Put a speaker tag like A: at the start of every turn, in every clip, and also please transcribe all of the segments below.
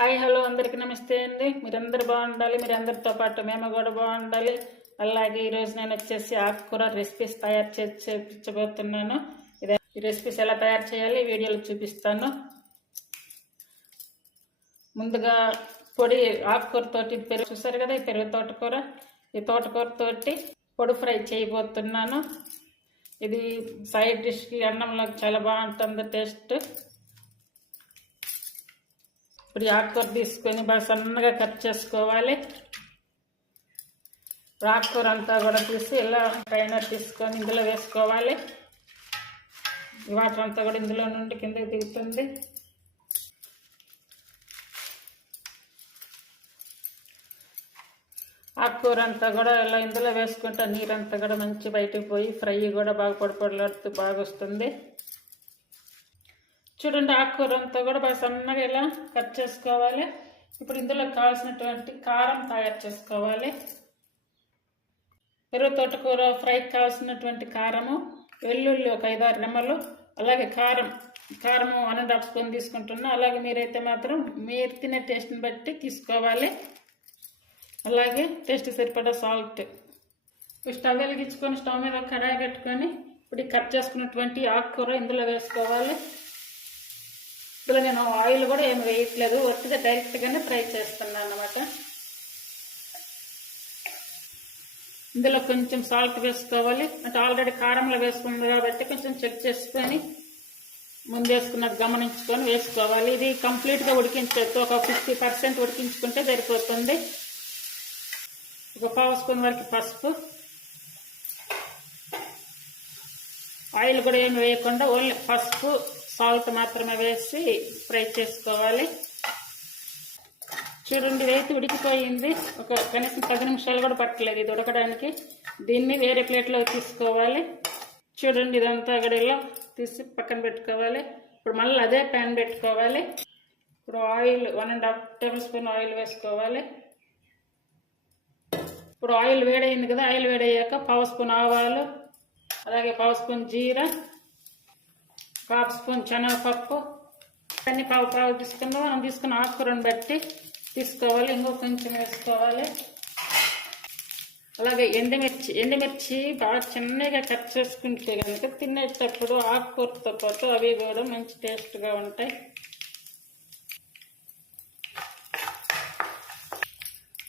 A: Hi hello అందరికీ నమస్తే అండి. మీరందరూ బాగుండాలి మీరు అందరితో పాటు మేము కూడా బాగుండాలి. అలాగే ఈరోజు నేను వచ్చేసి ఆకుకూర రెసిపీస్ తయారు చేసి చూపించబోతున్నాను. ఇదే ఈ రెసిపీస్ ఎలా తయారు చేయాలి వీడియోలో చూపిస్తాను. ముందుగా పొడి ఆకుకూరతోటి పెరుగు చూసారు కదా ఈ పెరుగు తోటకూర? ఈ తోటకూరతోటి పొడి ఫ్రై చేయబోతున్నాను. ఇది సైడ్ డిష్కి అన్నంలోకి చాలా బాగుంటుంది టేస్ట్. ఇప్పుడు ఆకుకూర తీసుకొని బాగా సన్నగా కట్ చేసుకోవాలి. ఆకుకూర అంతా కూడా తీసి ఇలా పైన తీసుకొని ఇందులో వేసుకోవాలి. వాటర్ అంతా కూడా ఇందులో నుండి కిందకి దిగుతుంది. ఆకుకూర అంతా కూడా ఇలా ఇందులో వేసుకుంటే నీరంతా కూడా మంచి బయటకు పోయి ఫ్రై కూడా బాగా పొడిపొడలాడుతూ బాగా వస్తుంది. చూడండి ఆకుకూర అంతా కూడా బాగా సన్నగా ఇలా కట్ చేసుకోవాలి. ఇప్పుడు ఇందులో కావాల్సినటువంటి కారం తయారు చేసుకోవాలి. పెరుగు తోటకూర ఫ్రైకి కావాల్సినటువంటి కారము వెల్లుల్లి ఒక ఐదారు నెమ్మలు అలాగే కారం కారము వన్ అండ్ హాఫ్ స్పూన్ తీసుకుంటున్నా. అలాగే మీరైతే మాత్రం మీరు తినే టేస్ట్ని బట్టి తీసుకోవాలి. అలాగే టేస్ట్ సరిపడా సాల్ట్. స్టవ్ వెలిగించుకొని స్టవ్ మీద కడాయి పెట్టుకొని ఇప్పుడు కట్ చేసుకున్నటువంటి ఆకుకూర ఇందులో వేసుకోవాలి. ఇందులో నేను ఆయిల్ కూడా ఏమి వేయట్లేదు. ఒట్టిగా డైరెక్ట్గానే ఫ్రై చేస్తున్నాను అనమాట ఇందులో కొంచెం సాల్ట్ వేసుకోవాలి. అంటే ఆల్రెడీ కారంలో వేసుకుంది కాబట్టి కొంచెం చెక్ చేసుకొని ముందేసుకున్నది గమనించుకొని వేసుకోవాలి. ఇది కంప్లీట్గా ఉడికించవచ్చు ఒక ఫిఫ్టీ పర్సెంట్ ఉడికించుకుంటే సరిపోతుంది. ఒక పావు స్పూన్ వరకు పసుపు. ఆయిల్ కూడా ఏమి వేయకుండా ఓన్లీ పసుపు సాల్ట్ మాత్రమే వేసి ఫ్రై చేసుకోవాలి. చూడండి వేసి ఉడికిపోయింది. ఒక కనీసం పది నిమిషాలు కూడా పట్టలేదు ఇది ఉడకడానికి. దీన్ని వేరే ప్లేట్లో తీసుకోవాలి. చూడండి ఇదంతా గడిలో తీసి పక్కన పెట్టుకోవాలి. ఇప్పుడు మళ్ళీ అదే ప్యాన్ పెట్టుకోవాలి. ఇప్పుడు oil one and half tablespoon oil వేసుకోవాలి. ఇప్పుడు ఆయిల్ వేడైంది కదా ఆయిల్ వేడయ్యాక పావు స్పూన్ ఆవాలు అలాగే పావు స్పూన్ జీరా పావు స్పూన్ శనగపప్పు అన్ని పావు పావు తీసుకుందాం మనం తీసుకున్న ఆకుకూరను బట్టి తీసుకోవాలి. ఇంకో కొంచెం వేసుకోవాలి. అలాగే ఎండుమిర్చి ఎండుమిర్చి బాగా చిన్నగా కట్ చేసుకుంటే కనుక తినేటప్పుడు ఆకుకూరతో పాటు అవి కూడా మంచి టేస్ట్గా ఉంటాయి.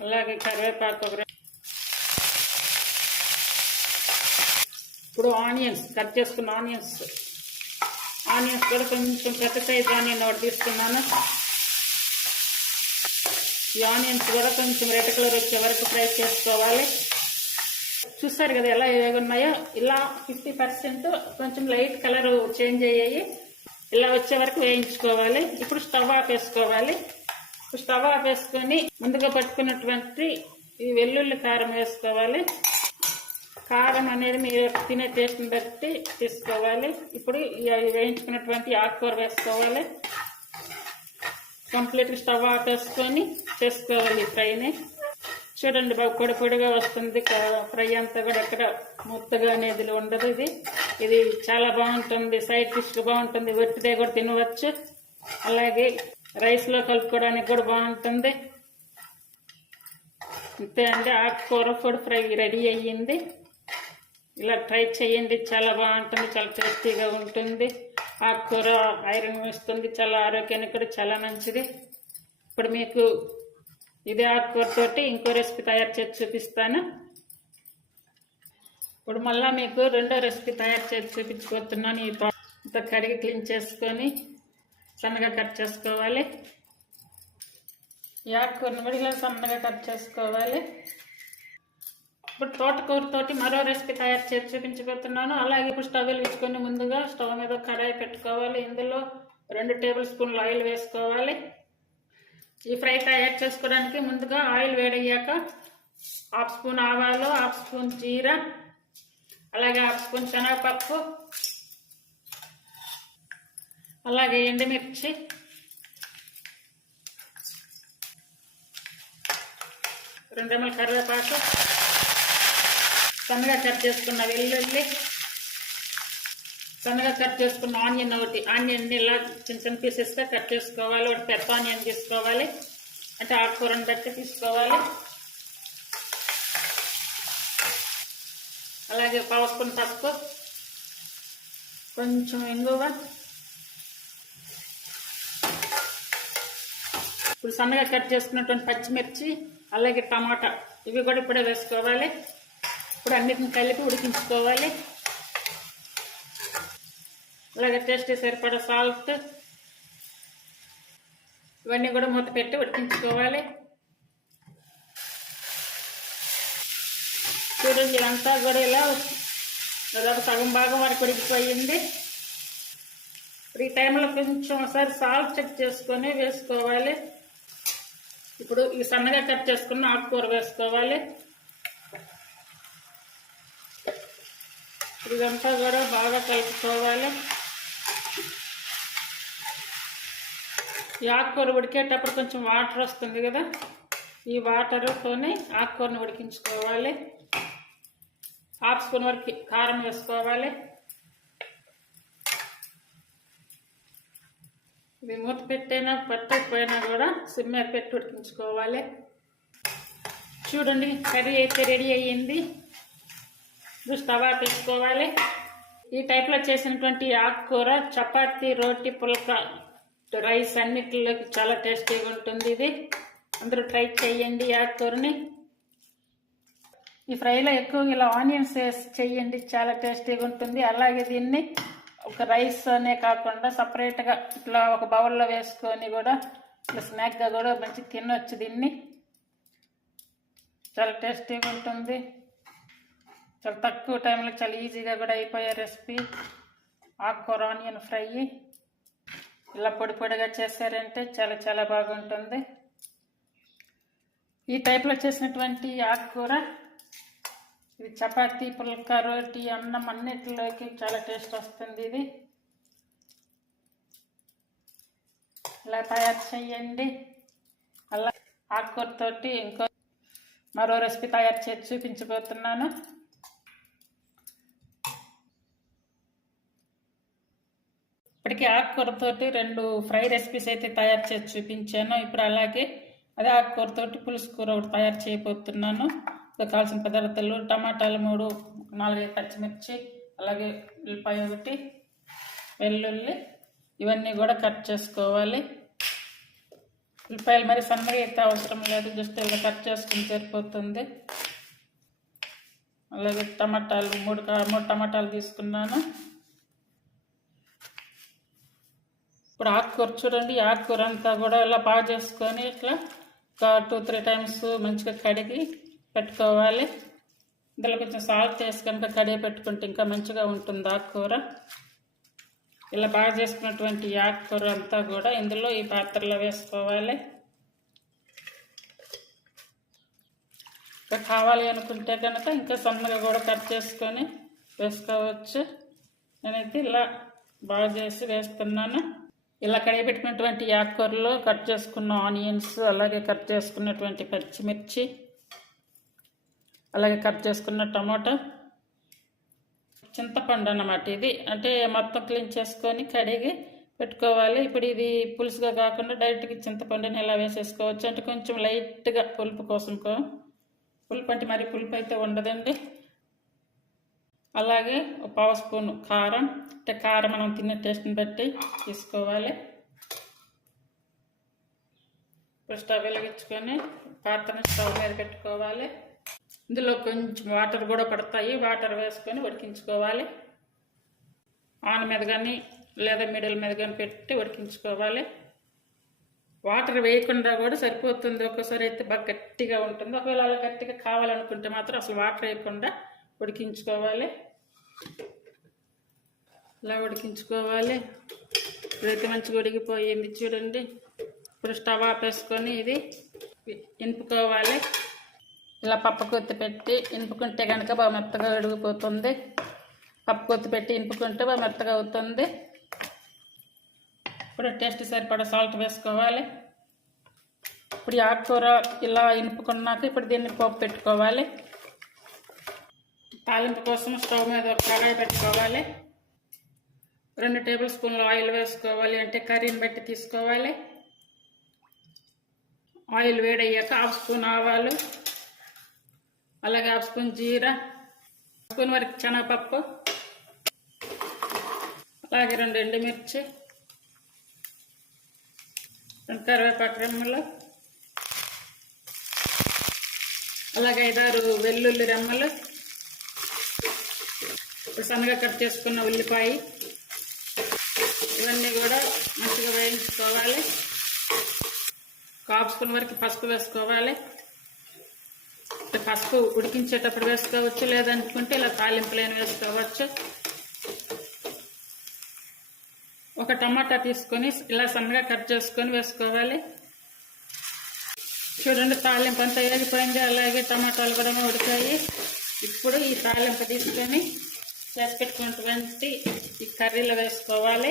A: అలాగే కరివేపాకు ఇప్పుడు ఆనియన్స్ కట్ చేసుకున్న ఆనియన్స్. ఆనియన్స్ కూడా కొంచెం పెద్ద సైజ్ ఆనియన్ ఒకటి తీసుకున్నాను. ఈ ఆనియన్స్ కూడా కొంచెం రెడ్ కలర్ వచ్చే వరకు ఫ్రై చేసుకోవాలి. చూస్తారు కదా ఎలా ఉన్నాయో? ఇలా ఫిఫ్టీ పర్సెంట్ కొంచెం లైట్ కలర్ చేంజ్ అయ్యాయి. ఇలా వచ్చే వరకు వేయించుకోవాలి. ఇప్పుడు స్టవ్ ఆపేసుకోవాలి స్టవ్ ఆపేసుకొని ముందుగా పట్టుకున్నటువంటి ఈ వెల్లుల్లి కారం వేసుకోవాలి. కారం అనేది మీరు తినే టేస్ట్ని బట్టి తీసుకోవాలి. ఇప్పుడు వేయించుకున్నటువంటి ఆకుకూర వేసుకోవాలి. కంప్లీట్గా స్టవ్ ఆపేసుకొని చేసుకోవాలి ఫ్రైని. చూడండి బాగా పొడి పొడిగా వస్తుంది. ఫ్రై అంతా కూడా ఎక్కడ ముద్దగా అనేది ఉండదు ఇది. ఇది చాలా బాగుంటుంది. సైడ్ డిష్ బాగుంటుంది. ఒట్టిదే కూడా తినవచ్చు. అలాగే రైస్లో కలుపుకోవడానికి కూడా బాగుంటుంది. అంతే అండి. ఆకుకూర పొడి ఫ్రై రెడీ అయ్యింది. ఇలా ట్రై చేయండి. చాలా బాగుంటుంది. చాలా టేస్టీగా ఉంటుంది. ఆకుకూర ఐరన్ ఇస్తుంది చాలా ఆరోగ్యానికి కూడా చాలా మంచిది. ఇప్పుడు మీకు ఇదే ఆకుకూరతోటి ఇంకో రెసిపీ తయారు చేసి చూపిస్తాను. ఇప్పుడు మళ్ళీ మీకు రెండో రెసిపీ తయారు చేసి చూపించుకోతున్నాను ఈ ఇంత కడిగి క్లీన్ చేసుకొని సన్నగా కట్ చేసుకోవాలి. ఈ ఆకుకూరను కూడా ఇలా సన్నగా కట్ చేసుకోవాలి. ఇప్పుడు తోటకూరతోటి మరో రెసిపీ తయారు చేసి చూపించబోతున్నాను. అలాగే ఇప్పుడు స్టవ్ వెలిగించుకొని ముందుగా స్టవ్ మీద కడాయి పెట్టుకోవాలి. ఇందులో రెండు టేబుల్ స్పూన్లు ఆయిల్ వేసుకోవాలి. ఈ ఫ్రై తయారు చేసుకోవడానికి ముందుగా ఆయిల్ వేడయ్యాక హాఫ్ స్పూన్ ఆవాలు హాఫ్ స్పూన్ జీరా అలాగే హాఫ్ స్పూన్ శనగపప్పు అలాగే ఎండుమిర్చి. రెండు రెమ్మల కరివేపాకు. సన్నగా కట్ చేసుకున్న వెల్లుల్లి సన్నగా కట్ చేసుకున్న ఆనియన్ ఒకటి ఆనియన్ ఇలా చిన్న చిన్న పీసెస్గా కట్ చేసుకోవాలి. ఒకటి పెద్ద ఆనియన్ తీసుకోవాలి. అంటే ఆకుకూరని బట్టి తీసుకోవాలి. అలాగే పావు పసుపు కొంచెం ఇంగువ. ఇప్పుడు సన్నగా కట్ చేసుకున్నటువంటి పచ్చిమిర్చి అలాగే టమాటా ఇవి కూడా ఇప్పుడే వేసుకోవాలి. ఇప్పుడు అన్నిటిని కలిపి ఉడికించుకోవాలి. అలాగే టేస్ట్ సరిపడా సాల్ట్ ఇవన్నీ కూడా మూత పెట్టి ఉడికించుకోవాలి. చూడండి ఇదంతా కూడా ఇలా దాదాపు సగం భాగం వరకు ఉడికిపోయింది. ఇప్పుడు ఈ టైంలో కొంచెం ఒకసారి సాల్ట్ చెక్ చేసుకొని వేసుకోవాలి. ఇప్పుడు ఈ సన్నగా కట్ చేసుకున్న ఆకుకూర వేసుకోవాలి. ఇదంతా కూడా బాగా కలుపుకోవాలి. ఈ ఆకుకూర ఉడికేటప్పుడు కొంచెం వాటర్ వస్తుంది కదా ఈ వాటర్తోనే ఆకుకూరని ఉడికించుకోవాలి. హాఫ్ స్పూన్ వరకు కారం వేసుకోవాలి. ఇది మూత పెట్టైనా పట్టకపోయినా కూడా సిమ్ పెట్టి ఉడికించుకోవాలి. చూడండి కర్రీ అయితే రెడీ అయ్యింది. ఇప్పుడు తవా ఆపేసుకోవాలి ఈ టైప్లో చేసినటువంటి ఆకుకూర చపాతి రోటి పుల్క రైస్ అన్నిటిలోకి చాలా టేస్టీగా ఉంటుంది ఇది. అందరూ ట్రై చేయండి ఆకుకూరని. ఈ ఫ్రైలో ఎక్కువగా ఇలా ఆనియన్స్ వేసి చేయండి చాలా టేస్టీగా ఉంటుంది. అలాగే దీన్ని ఒక రైస్ అనే కాకుండా సపరేట్గా ఇట్లా ఒక బౌల్లో వేసుకొని కూడా ఇట్లా స్నాక్గా కూడా మంచి తినొచ్చు దీన్ని. చాలా టేస్టీగా ఉంటుంది. చాలా తక్కువ టైంలో చాలా ఈజీగా కూడా అయిపోయే రెసిపీ. ఆకుకూర ఆనియన్ ఫ్రై. ఇలా పొడి పొడిగా చేశారంటే చాలా చాలా బాగుంటుంది. ఈ టైప్లో చేసినటువంటి ఆకుకూర ఇది చపాతీ పుల్క రోటీ అన్నం అన్నిటిలోకి చాలా టేస్ట్ వస్తుంది ఇది. ఇలా తయారు చేయండి. అలా ఆకుకూరతోటి ఇంకో మరో రెసిపీ తయారు చేసి చూపించబోతున్నాను. ఆకుకూరతోటి రెండు ఫ్రై రెసిపీస్ అయితే తయారు చేసి చూపించాను. ఇప్పుడు అలాగే అదే ఆకుకూరతోటి పులుసు కూర ఒకటి తయారు చేయబోతున్నాను. కావాల్సిన పదార్థాలు టమాటాలు మూడు నాలుగైదు పచ్చిమిర్చి అలాగే ఉల్లిపాయ ఒకటి వెల్లుల్లి ఇవన్నీ కూడా కట్ చేసుకోవాలి. ఉల్లిపాయలు మరి సన్నగా అయితే అవసరం లేదు జస్ట్ ఇలా కట్ చేసుకుని సరిపోతుంది. అలాగే టమాటాలు మూడు మూడు టమాటాలు తీసుకున్నాను. ఇప్పుడు ఆకుకూర చూడండి ఆకుకూర అంతా కూడా ఇలా బాగా చేసుకొని ఇట్లా ఒక టూ త్రీ టైమ్స్ మంచిగా కడిగి పెట్టుకోవాలి. ఇందులో కొంచెం సాల్ట్ వేసి కనుక కడిగి పెట్టుకుంటే ఇంకా మంచిగా ఉంటుంది ఆకుకూర ఇలా బాగా చేసుకున్నటువంటి ఆకుకూర అంతా కూడా ఇందులో ఈ పాత్రలో వేసుకోవాలి. ఇంకా కావాలి అనుకుంటే కనుక ఇంకా సన్నగా కూడా కట్ చేసుకొని వేసుకోవచ్చు. నేనైతే ఇలా బాగా చేసి వేస్తున్నాను. ఇలా కడిగి పెట్టుకున్నటువంటి ఆకుకూరలో కట్ చేసుకున్న ఆనియన్స్ అలాగే కట్ చేసుకున్నటువంటి పచ్చిమిర్చి అలాగే కట్ చేసుకున్న టమాటా చింతపండు అన్నమాట ఇది. అంటే మొత్తం క్లీన్ చేసుకొని కడిగి పెట్టుకోవాలి. ఇప్పుడు ఇది పులుసుగా కాకుండా డైరెక్ట్గా చింతపండుని ఇలా వేసేసుకోవచ్చు అంటే కొంచెం లైట్గా పులుపు కోసం కో- పులుపు అంటే మరి పులుపు అయితే ఉండదండి. అలాగే ఒక పావు స్పూన్ కారం. అంటే కారం మనం తినే టేస్ట్ని బట్టి తీసుకోవాలి. ఇప్పుడు స్టవ్ వెలిగించుకొని పాత్రని స్టవ్ మీద పెట్టుకోవాలి. ఇందులో కొంచెం వాటర్ కూడా పడతాయి. వాటర్ వేసుకొని ఉడికించుకోవాలి. ఆన్ మీద కానీ లేదా మిడిల్ మీద కానీ పెట్టి ఉడికించుకోవాలి. వాటర్ వేయకుండా కూడా సరిపోతుంది. ఒక్కోసారి అయితే బాగా గట్టిగా ఉంటుంది. ఒకవేళ అలా గట్టిగా కావాలనుకుంటే మాత్రం అసలు వాటర్ వేయకుండా ఉడికించుకోవాలి. ఇలా ఉడికించుకోవాలి. ఇదైతే మంచిగా ఉడికిపోయింది చూడండి. ఇప్పుడు స్టవ్ ఆపేసుకొని ఇది ఇనుపుకోవాలి. ఇలా పప్పు కొత్తి పెట్టి ఇనుపుకుంటే కనుక బాగా మెత్తగా ఉడిగిపోతుంది పప్పు కొత్తి పెట్టి ఇనుపుకుంటే బాగా మెత్తగా అవుతుంది. ఇప్పుడు టేస్ట్ సరిపడా సాల్ట్ వేసుకోవాలి. ఇప్పుడు ఆకుకూర ఇలా ఇనుపుకున్నాక ఇప్పుడు దీన్ని పోపు పెట్టుకోవాలి. తాలింపు కోసం స్టవ్ మీద ఒక కడాయి పెట్టుకోవాలి. రెండు టేబుల్ స్పూన్లు ఆయిల్ వేసుకోవాలి. అంటే కర్రీని బట్టి తీసుకోవాలి. ఆయిల్ వేడయ్యాక హాఫ్ స్పూన్ ఆవాలు అలాగే హాఫ్ స్పూన్ జీరా స్పూన్ వరకు శనగపప్పు అలాగే రెండు ఎండుమిర్చి రెండు కరివేపాకు రెమ్మలు అలాగే ఐదారు వెల్లుల్లి రెమ్మలు ఇప్పుడు సన్నగా కట్ చేసుకున్న ఉల్లిపాయ. ఇవన్నీ కూడా మంచిగా వేయించుకోవాలి. కాపుకున్న వరకు పసుపు వేసుకోవాలి. పసుపు ఉడికించేటప్పుడు వేసుకోవచ్చు లేదనుకుంటే ఇలా తాలింపులైన వేసుకోవచ్చు. ఒక టమాటా తీసుకొని ఇలా సన్నగా కట్ చేసుకొని వేసుకోవాలి. చూడండి తాలింపు అంతా ఏగిపోయింది అలాగే టమాటాలు కూడా ఉడికాయి. ఇప్పుడు ఈ తాలింపు తీసుకొని చేసి పెట్టుకున్నటువంటి ఈ కర్రీలో వేసుకోవాలి.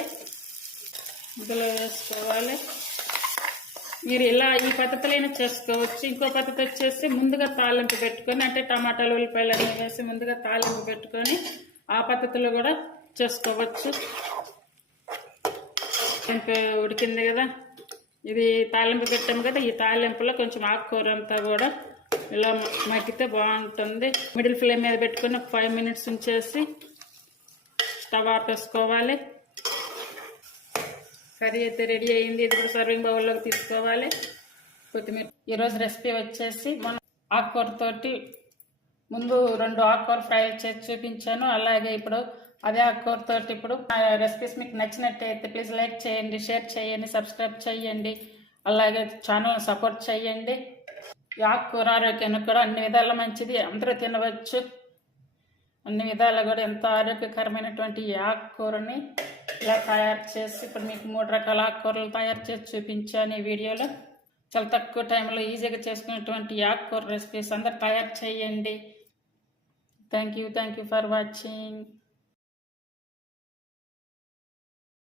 A: ఇందులో వేసుకోవాలి. మీరు ఇలా ఈ పద్ధతిలో చేసుకోవచ్చు. ఇంకో పద్ధతి వచ్చేసి ముందుగా తాలింపు పెట్టుకొని అంటే టమాటాలు ఉల్లిపాయలు అన్నీ వేసి ముందుగా తాలింపు పెట్టుకొని ఆ పద్ధతిలో కూడా చేసుకోవచ్చు. తాలింపు ఉడికింది కదా? ఇది తాలింపు పెట్టాము కదా ఈ తాలింపులో కొంచెం ఆకుకూర అంతా కూడా ఇలా మగ్గితే బాగుంటుంది. మిడిల్ ఫ్లేమ్ మీద పెట్టుకుని ఫైవ్ మినిట్స్ ఉంచేసి స్టవ్ ఆపేసుకోవాలి కర్రీ అయితే రెడీ అయింది. ఇది కూడా సర్వింగ్ బౌల్లోకి తీసుకోవాలి. కొత్తిమీర. ఈరోజు రెసిపీ వచ్చేసి మనం ఆకుకూరతోటి ముందు రెండు ఆకుకూర ఫ్రై చేసి చూపించాను. అలాగే ఇప్పుడు అదే ఆకుకూరతోటి ఇప్పుడు రెసిపీస్ మీకు నచ్చినట్టయితే ప్లీజ్ లైక్ చేయండి షేర్ చేయండి సబ్స్క్రైబ్ చేయండి. అలాగే ఛానల్ సపోర్ట్ చేయండి. ఈ ఆకుకూర ఆరోగ్యానికి కూడా అన్ని విధాల మంచిది. అందరూ తినవచ్చు. అన్ని విధాలు కూడా ఎంతో ఆరోగ్యకరమైనటువంటి ఈ ఆకుకూరని ఇలా తయారు చేసి ఇప్పుడు మీకు మూడు రకాల ఆకుకూరలు తయారు చేసి చూపించాను ఈ వీడియోలో. చాలా తక్కువ టైంలో ఈజీగా చేసుకునేటువంటి ఆకుకూర రెసిపీస్ అందరు తయారు చేయండి. Thank you thank you for watching